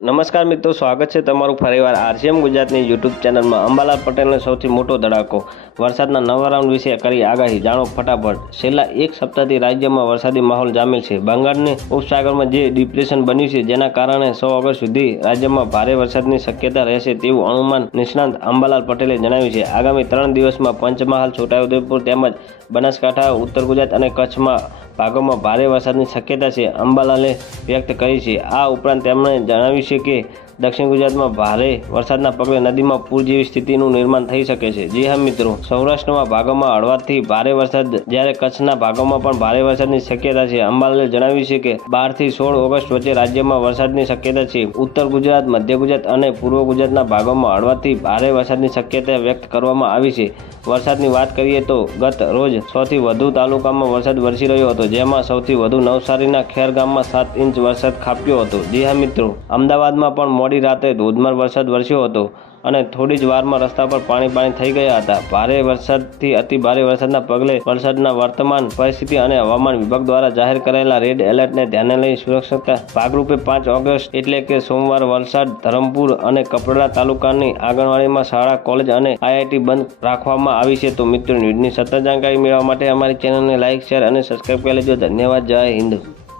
નમસ્કાર મિત્રો, સ્વાગત છે તમારું ફરીવાર આરસીએમ ગુજરાતની યુટ્યુબ ચેનલમાં. અંબાલાલ પટેલનો સૌથી મોટો ધડાકો. વરસાદના નવા રાઉન્ડ વિશે કરી આગાહી. જાણો ફટાફટ. છેલ્લા એક સપ્તાહથી રાજ્યમાં વરસાદી માહોલ જામેલ છે. બંગાળની ઉપસાગરમાં જે ડિપ્રેશન બન્યું છે, જેના કારણે સો ઓગસ્ટ સુધી રાજ્યમાં ભારે વરસાદની શક્યતા રહેશે તેવું અનુમાન નિષ્ણાંત અંબાલાલ પટેલે જણાવ્યું છે. આગામી ત્રણ દિવસમાં પંચમહાલ, છોટાઉદેપુર તેમજ બનાસકાંઠા, ઉત્તર ગુજરાત અને કચ્છમાં ભાગોમાં ભારે વરસાદની શક્યતા છે. અંબાલાલે વ્યક્ત કરી છે. આ ઉપરાંત તેમણે જણાવ્યું છે કે, દક્ષિણ ગુજરાતમાં ભારે વરસાદના પગલે નદીમાં પૂર જેવી સ્થિતિનું નિર્માણ થઈ શકે છે. જી હા, મિત્રો. સૌરાષ્ટ્રના ભાગોમાં હળવાથી ભારે વરસાદ, જ્યારે કચ્છના ભાગોમાં પણ ભારે વરસાદની શક્યતા છે. અંબાલાલે જણાવ્યું છે કે, બારથી સોળ ઓગસ્ટ વચ્ચે રાજ્યમાં વરસાદની શક્યતા છે. ઉત્તર ગુજરાત, મધ્ય ગુજરાત અને પૂર્વ ગુજરાતના ભાગોમાં હળવાથી ભારે વરસાદની શક્યતા વ્યક્ત કરવામાં આવી છે. વરસાદની વાત કરીએ તો ગત રોજ સૌથી વધુ તાલુકામાં વરસાદ વરસી રહ્યો હતો જેમાં સૌથી વધુ નવસારીના ખેર ગામમાં સાત ઇંચ વરસાદ ખાપ્યો હતો. જી હા મિત્રો, અમદાવાદમાં પણ મોડી રાતે ધોધમાર વરસાદ વરસ્યો હતો અને થોડી જ વારમાં રસ્તા પર પાણી પાણી થઈ ગયા હતા. ભારે વરસાદથી અતિ ભારે વરસાદના પગલે વરસાદના વર્તમાન પરિસ્થિતિ અને હવામાન વિભાગ દ્વારા જાહેર કરાયેલા રેડ એલર્ટને ધ્યાને લઈ સુરક્ષતા ભાગરૂપે પાંચ ઓગસ્ટ એટલે કે સોમવાર વલસાડ, ધરમપુર અને કપરાડા તાલુકાની આંગણવાડીમાં શાળા, કોલેજ અને આઈઆઈટી બંધ રાખવામાં આવી છે. તો મિત્રો, ન્યૂઝની સતત જાણકારી મેળવવા માટે અમારી ચેનલને લાઇક શેર અને સબસ્ક્રાઈબ કરી લેજો ધન્યવાદ. જય હિન્દ.